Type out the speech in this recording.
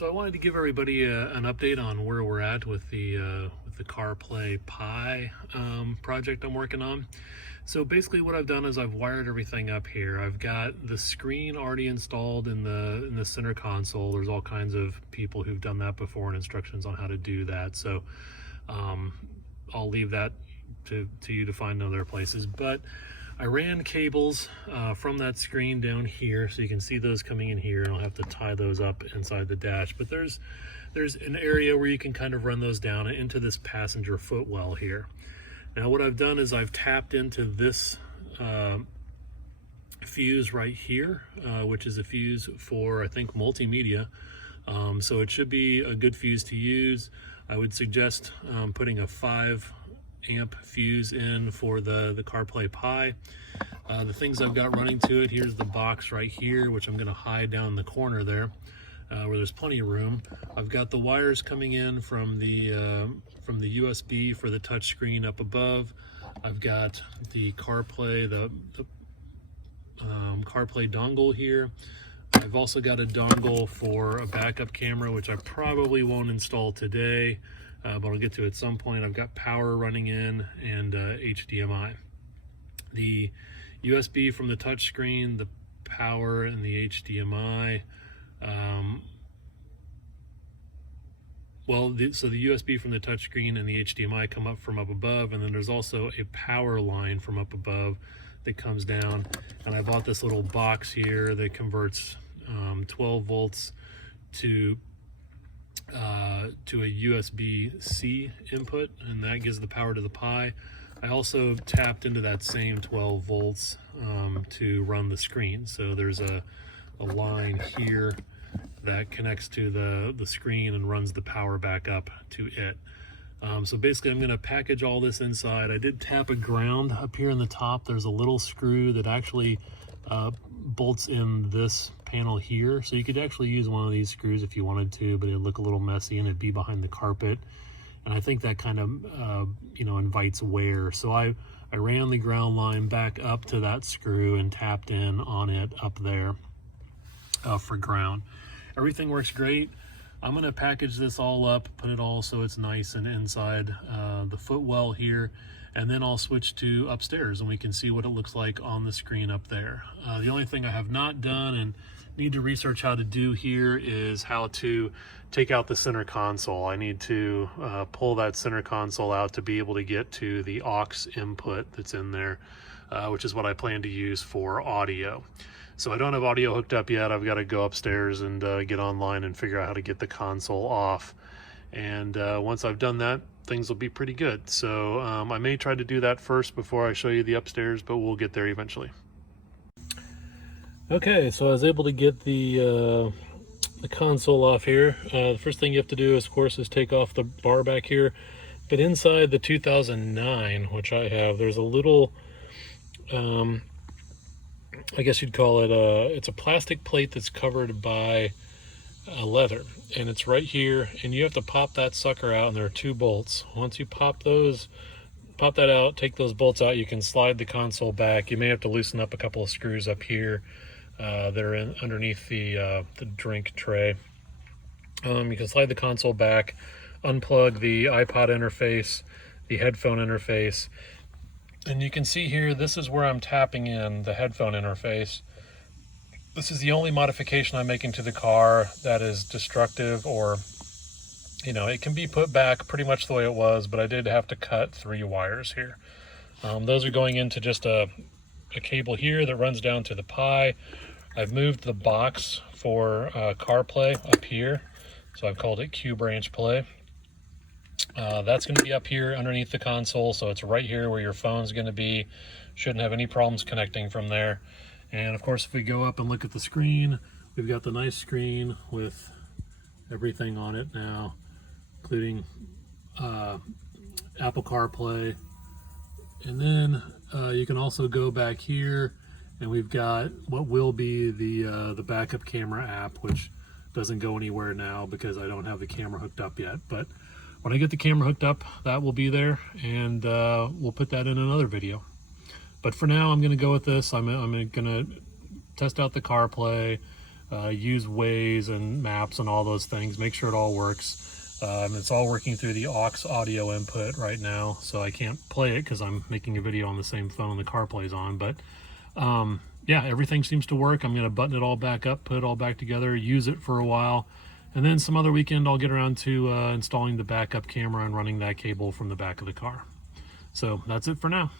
So I wanted to give everybody an update on where we're at with the CarPlay Pi project I'm working on. So basically what I've done is I've wired everything up here. I've got the screen already installed in the center console. There's all kinds of people who've done that before and instructions on how to do that. So I'll leave that to you to find in other places. But I ran cables from that screen down here, so you can see those coming in here, and I'll have to tie those up inside the dash. But there's an area where you can kind of run those down into this passenger footwell here. Now what I've done is I've tapped into this fuse right here, which is a fuse for, I think, multimedia. So it should be a good fuse to use. I would suggest putting a 5 amp fuse in for the CarPlay Pi. The things I've got running to it, here's the box right here, which I'm going to hide down in the corner there, where there's plenty of room. I've got the wires coming in from the USB for the touch screen up above. I've got the CarPlay, the CarPlay dongle here. I've also got a dongle for a backup camera, which I probably won't install today, but I'll get to at some point. I've got power running in and HDMI. The USB from the touch screen, the power, and the HDMI. So the USB from the touch screen and the HDMI come up from up above, and then there's also a power line from up above that comes down. And I bought this little box here that converts 12 volts to a USB-C input, and that gives the power to the Pi. I also tapped into that same 12 volts to run the screen. So there's a line here that connects to the screen and runs the power back up to it. So basically I'm going to package all this inside. I did tap a ground up here in the top. There's a little screw that actually bolts in this panel here, so you could actually use one of these screws if you wanted to, but it'd look a little messy and it'd be behind the carpet, and I think that kind of invites wear. So I ran the ground line back up to that screw and tapped in on it up there for ground. Everything works great. I'm going to package this all up, put it all so it's nice and inside the footwell here, and then I'll switch to upstairs and we can see what it looks like on the screen up there. The only thing I have not done and need to research how to do here is how to take out the center console. I need to pull that center console out to be able to get to the aux input that's in there, which is what I plan to use for audio. So I don't have audio hooked up yet. I've got to go upstairs and get online and figure out how to get the console off. And once I've done that, things will be pretty good. So I may try to do that first before I show you the upstairs, but we'll get there eventually. Okay, so I was able to get the console off here. The first thing you have to do, of course, is take off the bar back here. But inside the 2009, which I have, there's a little, I guess you'd call it it's a plastic plate that's covered by leather, and it's right here, and you have to pop that sucker out, and there are 2 bolts. Once you pop that out, take those bolts out, you can slide the console back. You may have to loosen up a couple of screws up here that are underneath the drink tray. You can slide the console back, unplug the iPod interface, the headphone interface, and you can see here, this is where I'm tapping in the headphone interface. This is the only modification I'm making to the car that is destructive, or, it can be put back pretty much the way it was, but I did have to cut 3 wires here. Those are going into just a cable here that runs down to the Pi. I've moved the box for CarPlay up here, so I've called it Q Branch Play. That's going to be up here underneath the console, so it's right here where your phone's going to be. Shouldn't have any problems connecting from there. And of course, if we go up and look at the screen, we've got the nice screen with everything on it now, including Apple CarPlay. And then you can also go back here, and we've got what will be the backup camera app, which doesn't go anywhere now because I don't have the camera hooked up yet. But when I get the camera hooked up, that will be there, and we'll put that in another video. But for now, I'm going to go with this. I'm going to test out the CarPlay, use Waze and maps and all those things, make sure it all works. It's all working through the aux audio input right now, so I can't play it because I'm making a video on the same phone the CarPlay's on. But yeah, everything seems to work. I'm going to button it all back up, put it all back together, use it for a while, and then some other weekend I'll get around to installing the backup camera and running that cable from the back of the car. So that's it for now.